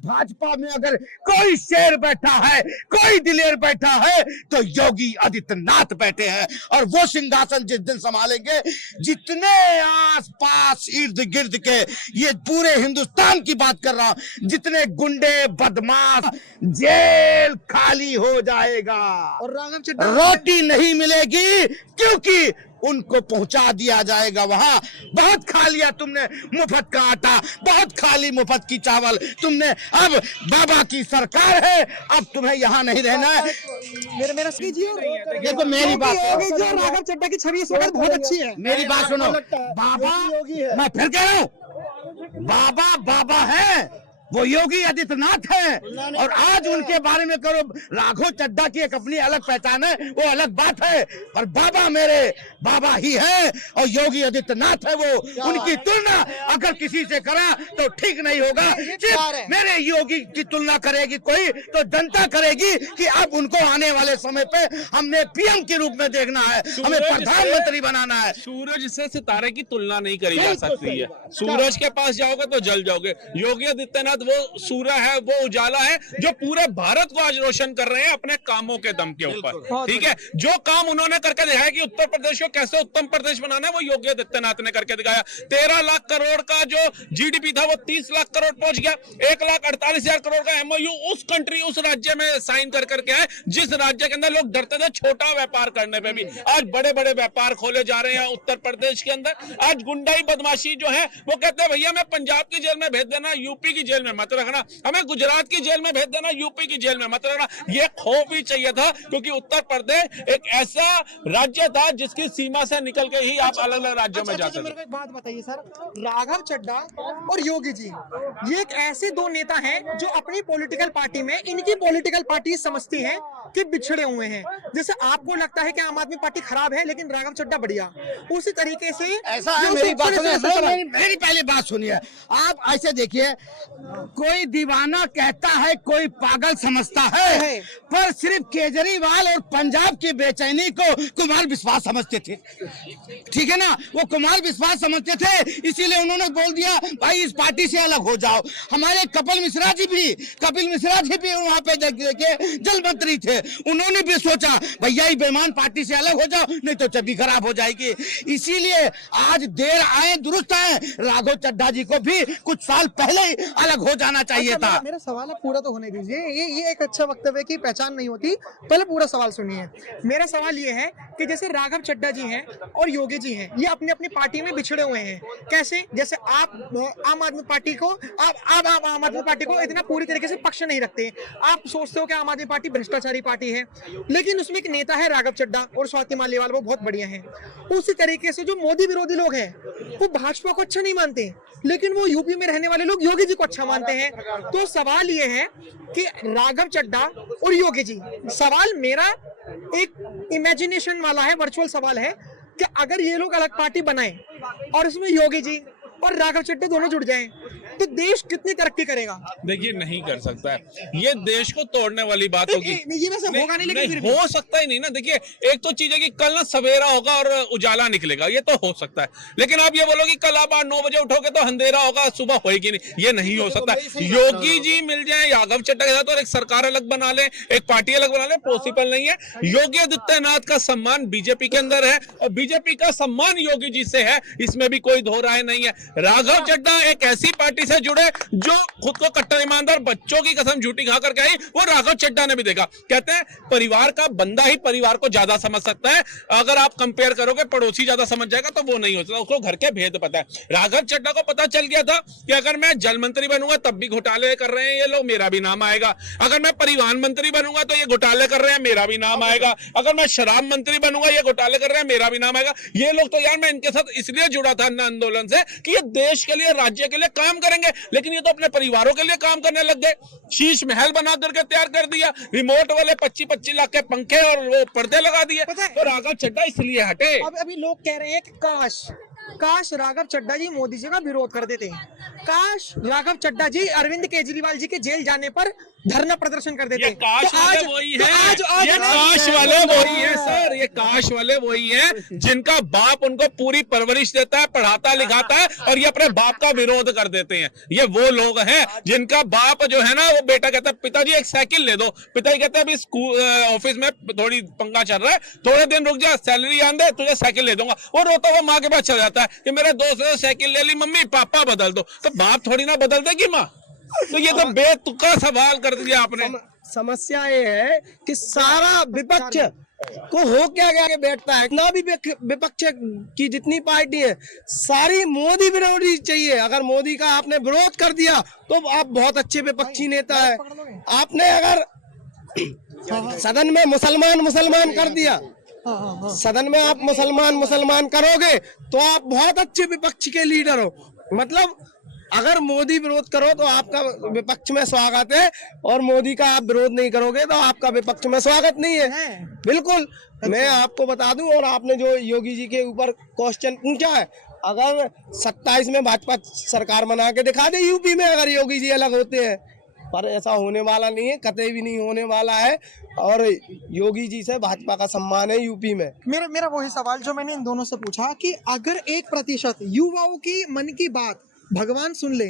भाजपा में अगर कोई शेर बैठा है, कोई दिलेर बैठा है, तो योगी आदित्यनाथ बैठे हैं। और वो सिंहासन जिस दिन संभालेंगे, जितने आस पास इर्द गिर्द के, ये पूरे हिंदुस्तान की बात कर रहा हूं, जितने गुंडे बदमाश, जेल खाली हो जाएगा और राघव चड्ढा रोटी नहीं मिलेगी, क्योंकि उनको पहुंचा दिया जाएगा वहां। बहुत खा लिया तुमने मुफ्त का आटा, बहुत खा ली मुफ्त की चावल तुमने। अब बाबा की सरकार है, अब तुम्हें यहाँ नहीं रहना है। मेरा जी देखो मेरी बात योगी जी और राघव चड्ढा की छवि इस वक्त बहुत अच्छी है। मेरी बात सुनो, बाबा, मैं फिर कह रहा हूँ, बाबा बाबा है, वो योगी आदित्यनाथ है। और आज उनके बारे में करो, राघव चड्ढा की एक अपनी अलग पहचान है, वो अलग बात है, पर बाबा मेरे बाबा ही है और योगी आदित्यनाथ है वो। उनकी तुलना अगर किसी से करा तो ठीक नहीं होगा। सिर्फ मेरे योगी की तुलना करेगी कोई तो जनता करेगी कि अब उनको आने वाले समय पे हमने पीएम के रूप में देखना है, हमें प्रधानमंत्री बनाना है। सूरज से सितारे की तुलना नहीं करी जा सकती है। सूरज के पास जाओगे तो जल जाओगे। योगी आदित्यनाथ वो सूर्य है, वो उजाला है जो पूरे भारत को आज रोशन कर रहे हैं अपने कामों के दम के ऊपर। ठीक है, जो काम उन्होंने करके दिखाया कि उत्तर प्रदेश को कैसे उत्तम प्रदेश बनाना है, वो योगी आदित्यनाथ ने करके दिखाया। 13 लाख करोड़ का जो जीडीपी था वो 30 लाख करोड़ पहुंच गया। 1,48,000 करोड़ का एमओयू उस कंट्री, उस राज्य में साइन कर करके है जिस राज्य के अंदर लोग डरते थे छोटा व्यापार करने पे भी। आज बड़े बड़े व्यापार खोले जा रहे हैं उत्तर प्रदेश के अंदर। आज गुंडाई बदमाशी जो है वो कहते हैं भैया मैं पंजाब की जेल में भेज देना, यूपी की जेल में मत रखना, हमें गुजरात की जेल में भेज देना, यूपी की जेल में मत रखना। ये खौफ ही चाहिए था, क्योंकि उत्तर प्रदेश एक ऐसा राज्य था जिसकी सीमा से निकल के ही आप अलग अलग राज्यों में जाते थे। मेरे को एक बात बताइए सर, राघव चड्ढा और योगी जी ये एक ऐसे दो नेता हैं जो अपनी पॉलिटिकल पार्टी में, इनकी पॉलिटिकल पार्टी समझती है कि बिछड़े हुए हैं। जैसे आपको लगता है कि आम आदमी पार्टी खराब है लेकिन राघव चड्ढा बढ़िया, उसी तरीके से ऐसा है। मेरी बात सुनिए, मेरी पहली बात सुनिए। आप ऐसे देखिए, कोई दीवाना कहता है, कोई पागल समझता है, पर सिर्फ केजरीवाल और पंजाब की बेचैनी को कुमार विश्वास समझते थे। ठीक है ना, वो कुमार विश्वास समझते थे, इसीलिए उन्होंने बोल दिया भाई इस पार्टी से अलग हो जाओ। हमारे कपिल मिश्रा जी भी वहां पे देखिए जल मंत्री थे, उन्होंने भी सोचा भैया ये बेईमान पार्टी से अलग हो जाओ, नहीं तो छवि खराब हो जाएगी। इसीलिए आज देर आए दुरुस्त आए, राघव चड्ढा जी को भी कुछ साल पहले ही अलग हो जाना चाहिए था। मेरा सवाल है पूरा तो होने दीजिए। ये एक अच्छा वक्तव्य की पहचान नहीं होती, पहले पूरा सवाल सुनिए। मेरा सवाल ये है कि जैसे राघव चड्ढा जी हैं और योगी जी हैं, ये अपनी अपनी पार्टी में बिछड़े हुए हैं। कैसे? जैसे आप आम आदमी पार्टी को आप आम आदमी पार्टी को इतना पूरी तरीके से पक्ष नहीं रखते। आप सोचते हो कि आम आदमी पार्टी भ्रष्टाचारी पार्टी है, लेकिन उसमें एक नेता है राघव चड्ढा और स्वाति मालीवाल, वो बहुत बढ़िया है। उसी तरीके से जो मोदी विरोधी लोग हैं वो भाजपा को अच्छा नहीं मानते, लेकिन वो यूपी में रहने वाले लोग योगी जी को अच्छा मानते हैं। तो सवाल ये है कि राघव चड्ढा और योगी जी, सवाल मेरा एक इमेजिनेशन वाला है, वर्चुअल सवाल है कि अगर ये लोग अलग पार्टी बनाएं और इसमें योगी जी और राघव चड्ढा दोनों जुड़ जाएं तो देश कितनी तरक्की करेगा? देखिए नहीं कर सकता है, ये देश को तोड़ने वाली बात होगी। ये वैसे होगा नहीं, लेकिन नहीं हो सकता ही नहीं ना। देखिए एक तो चीज है कि कल ना सवेरा होगा और उजाला निकलेगा, ये तो हो सकता है, लेकिन आप ये बोलो कि कल आप 9 बजे उठोगे तो अंधेरा होगा, सुबह होएगी नहीं, ये नहीं हो सकता। योगी जी मिल जाए राघव चड्ढा के साथ और एक सरकार अलग बना ले, एक पार्टी अलग बना ले, पॉसिबल नहीं है। योगी आदित्यनाथ का सम्मान बीजेपी के अंदर है और बीजेपी का सम्मान योगी जी से है, इसमें भी कोई दो राय नहीं है। राघव चड्ढा एक ऐसी पार्टी से जुड़े जो खुद को कट्टर ईमानदार बच्चों की कसम झूठी खा करके आई, वो राघव चड्ढा ने भी देखा। कहते हैं परिवार का बंदा ही परिवार को ज्यादा समझ सकता है। अगर आप कंपेयर करोगे पड़ोसी ज्यादा समझ जाएगा तो वो नहीं हो सकता, उसको घर के भेद पता है। राघव चड्ढा को पता चल गया था कि अगर मैं जल मंत्री बनूंगा तब भी घोटाले कर रहे हैं ये लोग, मेरा भी नाम आएगा। अगर मैं परिवहन मंत्री बनूंगा तो ये घोटाले कर रहे हैं, मेरा भी नाम आएगा। अगर मैं शराब मंत्री बनूंगा ये घोटाले कर रहे हैं, मेरा भी नाम आएगा। ये लोग तो यार मैं इनके साथ इसलिए जुड़ा था अन्ना आंदोलन से कि ये देश के लिए, राज्य के लिए काम करेंगे, लेकिन ये तो अपने परिवारों के लिए काम करने लग गए। शीश महल बना करके तैयार कर दिया, रिमोट वाले 25-25 लाख के पंखे और वो पर्दे लगा दिए, तो राघव चड्ढा इसलिए हटे। अभी लोग कह रहे हैं कि काश काश राघव चड्ढा जी मोदी जी का विरोध कर देते। काश राघव चड्ढा जी अरविंद केजरीवाल जी के जेल जाने पर धरना प्रदर्शन कर देते। ये काश वाले वही है, ये काश वाले वही है सर, ये काश वाले वही है जिनका बाप उनको पूरी परवरिश देता है, पढ़ाता लिखाता है, और ये अपने बाप का विरोध कर देते हैं। ये वो लोग हैं जिनका बाप जो है ना, वो बेटा कहता है पिताजी एक साइकिल ले दो, पिताजी कहते हैं अभी स्कूल ऑफिस में थोड़ी पंगा चल रहा है, थोड़े दिन रुक जा, सैलरी आने दे, तुझे साइकिल ले दूंगा। वो रोता हुआ माँ के पास चला जाता है कि मेरे दोस्त ने साइकिल ले ली, मम्मी पापा बदल दो। तो बाप थोड़ी ना बदल देगी माँ। तो ये तो बेतुका सवाल कर दिया आपने। समस्या ये है कि सारा विपक्ष को हो क्या क्या के बैठता है, ना भी विपक्ष की जितनी पार्टी है सारी मोदी विरोधी चाहिए। अगर मोदी का आपने विरोध कर दिया तो आप बहुत अच्छे विपक्षी नेता है। आपने अगर सदन में मुसलमान कर दिया, सदन में आप मुसलमान करोगे तो आप बहुत अच्छे विपक्ष के लीडर हो। मतलब अगर मोदी विरोध करो तो आपका विपक्ष में स्वागत है, और मोदी का आप विरोध नहीं करोगे तो आपका विपक्ष में स्वागत नहीं है। बिल्कुल, मैं आपको बता दूं, और आपने जो योगी जी के ऊपर क्वेश्चन पूछा है, अगर 27 में भाजपा सरकार बना के दिखा दे यूपी में, अगर योगी जी अलग होते हैं, पर ऐसा होने वाला नहीं है, कतई भी नहीं होने वाला है। और योगी जी से भाजपा का सम्मान है यूपी में। मेरा वही सवाल जो मैंने इन दोनों से पूछा कि अगर 1% युवाओं की मन की बात भगवान सुन ले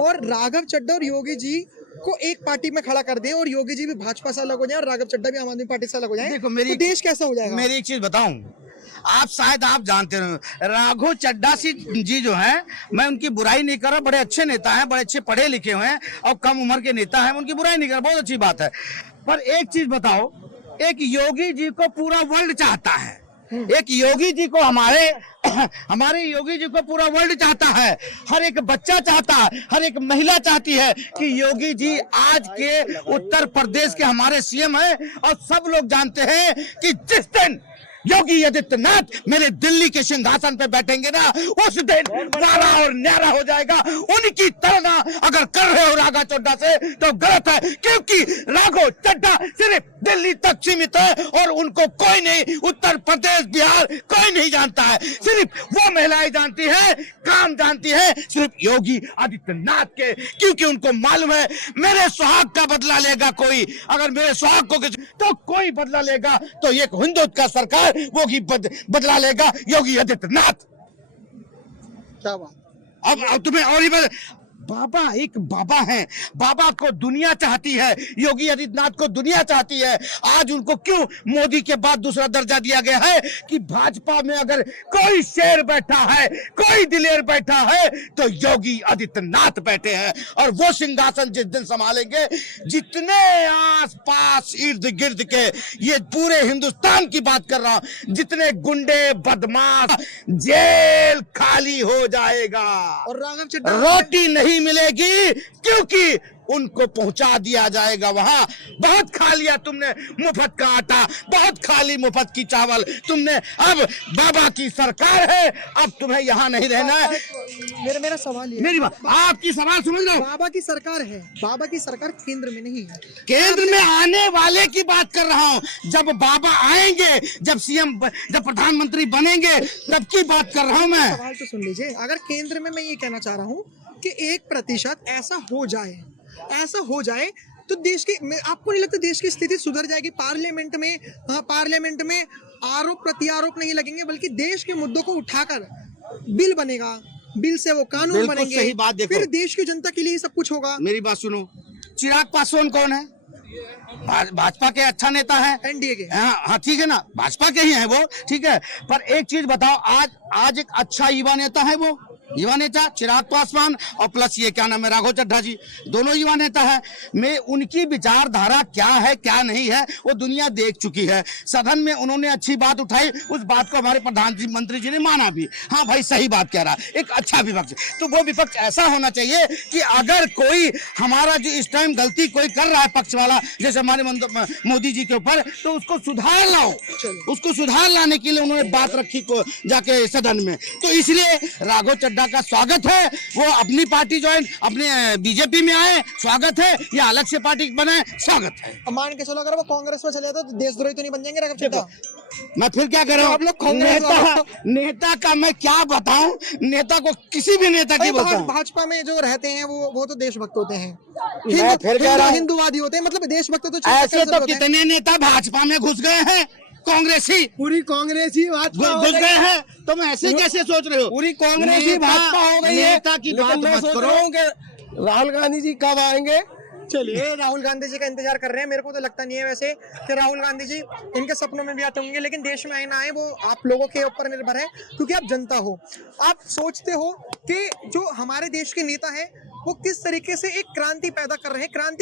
और राघव चड्ढा और योगी जी को एक पार्टी में खड़ा कर दे, और योगी जी भी भाजपा से अलग हो जाए और राघव चड्ढा भी आम आदमी पार्टी से अलग हो जाए, देखो तो देश कैसा हो जाएगा? मेरी एक चीज बताऊं, आप जानते हो राघव चड्ढा जी जो हैं, मैं उनकी बुराई नहीं कर रहा, बड़े अच्छे नेता हैं, बड़े अच्छे पढ़े लिखे हुए हैं और कम उम्र के नेता हैं, उनकी बुराई नहीं कर रहा, बहुत अच्छी बात है। पर एक चीज बताओ, एक योगी जी को पूरा वर्ल्ड चाहता है, एक योगी जी को हमारे योगी जी को पूरा वर्ल्ड चाहता है, हर एक बच्चा चाहता है, हर एक महिला चाहती है कि योगी जी आज के उत्तर प्रदेश के हमारे सीएम हैं। और सब लोग जानते हैं कि जिस दिन योगी आदित्यनाथ मेरे दिल्ली के सिंहासन पे बैठेंगे ना, उस दिन नारा और न्यारा हो जाएगा। उनकी तरह अगर कर रहे हो राघव चड्ढा से तो गलत है, क्योंकि राघव चड्ढा सिर्फ दिल्ली तक सीमित है और उनको कोई नहीं, उत्तर प्रदेश बिहार कोई नहीं जानता है। सिर्फ वो महिलाएं जानती है, काम जानती है सिर्फ योगी आदित्यनाथ के, क्योंकि उनको मालूम है मेरे सुहाग का बदला लेगा कोई, अगर मेरे सुहाग को तो कोई बदला लेगा तो एक हिंदुत्व का सरकार वो की बदला लेगा योगी आदित्यनाथ। क्या बात। अब तुम्हें और ही बाबा एक बाबा हैं, बाबा को दुनिया चाहती है, योगी आदित्यनाथ को दुनिया चाहती है। आज उनको क्यों मोदी के बाद दूसरा दर्जा दिया गया है कि भाजपा में अगर कोई शेर बैठा है, कोई दिलेर बैठा है तो योगी आदित्यनाथ बैठे हैं। और वो सिंहासन जिस दिन संभालेंगे, जितने आस पास इर्द गिर्द के, ये पूरे हिंदुस्तान की बात कर रहा हूं, जितने गुंडे बदमाश, जेल खाली हो जाएगा और राघव चड्ढा रोटी नहीं मिलेगी, क्योंकि उनको पहुंचा दिया जाएगा वहां। बहुत खा लिया तुमने मुफ्त का आटा, बहुत खा ली मुफ्त की चावल तुमने, अब बाबा की सरकार है, अब तुम्हें यहाँ नहीं रहना है। मेरा सवाल ये, मेरी बात, आपकी सवाल समझ लो, बाबा की सरकार है, बाबा की सरकार केंद्र में नहीं है, केंद्र में आने वाले की बात कर रहा हूँ। जब बाबा आएंगे, जब सीएम, जब प्रधानमंत्री बनेंगे, तब की बात कर रहा हूँ मैं। सवाल तो सुन लीजिए। अगर केंद्र में मैं ये कहना चाह रहा हूँ कि 1% ऐसा हो जाए तो देश की, आपको नहीं लगता देश की स्थिति सुधर जाएगी? पार्लियामेंट में आरोप प्रत्यारोप नहीं लगेंगे, बल्कि देश के मुद्दों को उठाकर बिल बनेगा, बिल से वो कानून बनेंगे, सही बात। देखो, फिर देश की जनता के लिए सब कुछ होगा। मेरी बात सुनो, चिराग पासवान कौन है? भाजपा के अच्छा नेता है, एनडीए के। हाँ ठीक है ना, भाजपा के ही हैं वो, ठीक है। पर एक चीज बताओ, आज एक अच्छा युवा नेता है, वो युवा नेता चिराग पासवान, और प्लस ये क्या नाम है, राघव चड्ढा जी, दोनों युवा नेता है। मैं उनकी विचारधारा क्या है क्या नहीं है वो दुनिया देख चुकी है। सदन में उन्होंने अच्छी बात उठाई, उस बात को हमारे प्रधानमंत्री जी ने माना भी, हाँ भाई सही बात कह रहा है, एक अच्छा विपक्ष। तो वो विपक्ष ऐसा होना चाहिए कि अगर कोई हमारा जो इस टाइम गलती कोई कर रहा है पक्ष वाला, जैसे हमारे मोदी जी के ऊपर, तो उसको सुधार लाओ, उसको सुधार लाने के लिए उन्होंने बात रखी को जाके सदन में। तो इसलिए राघव चड्ढा नड्डा का स्वागत है, वो अपनी पार्टी ज्वाइन अपने बीजेपी में आए, स्वागत है, या अलग से पार्टी बनाए, स्वागत है। अब मान के चलो अगर वो कांग्रेस में चले जाते तो देशद्रोही तो नहीं बन जाएंगे राघव चड्ढा? मैं फिर क्या कर रहा हूँ? आप लोग कांग्रेस नेता का मैं क्या बताऊं? नेता को किसी भी नेता की बताऊं? भाजपा में जो रहते हैं वो तो देशभक्त होते हैं, मैं फिर कह रहा हूं, हिंदुवादी होते हैं, मतलब देशभक्त तो ऐसे तो कितने नेता भाजपा में घुस गए हैं, कांग्रेसी पूरी कांग्रेस ही भाजपा घुस गए हैं, तुम ऐसे कैसे सोच रहे हो? पूरी कांग्रेस ही भाजपा हो गई है। नेता की बात मैं मत सोच करो। रहा हूँ कि राहुल गांधी जी कब आएंगे। चलिए राहुल गांधी जी का इंतजार कर रहे हैं। मेरे को तो लगता नहीं है वैसे कि राहुल गांधी जी इनके सपनों में भी आते होंगे, लेकिन देश में आए ना आए वो आप लोगों के ऊपर निर्भर है, क्योंकि आप जनता हो। आप सोचते हो कि जो हमारे देश के नेता हैं वो किस तरीके से एक क्रांति पैदा कर रहे हैं, क्रांति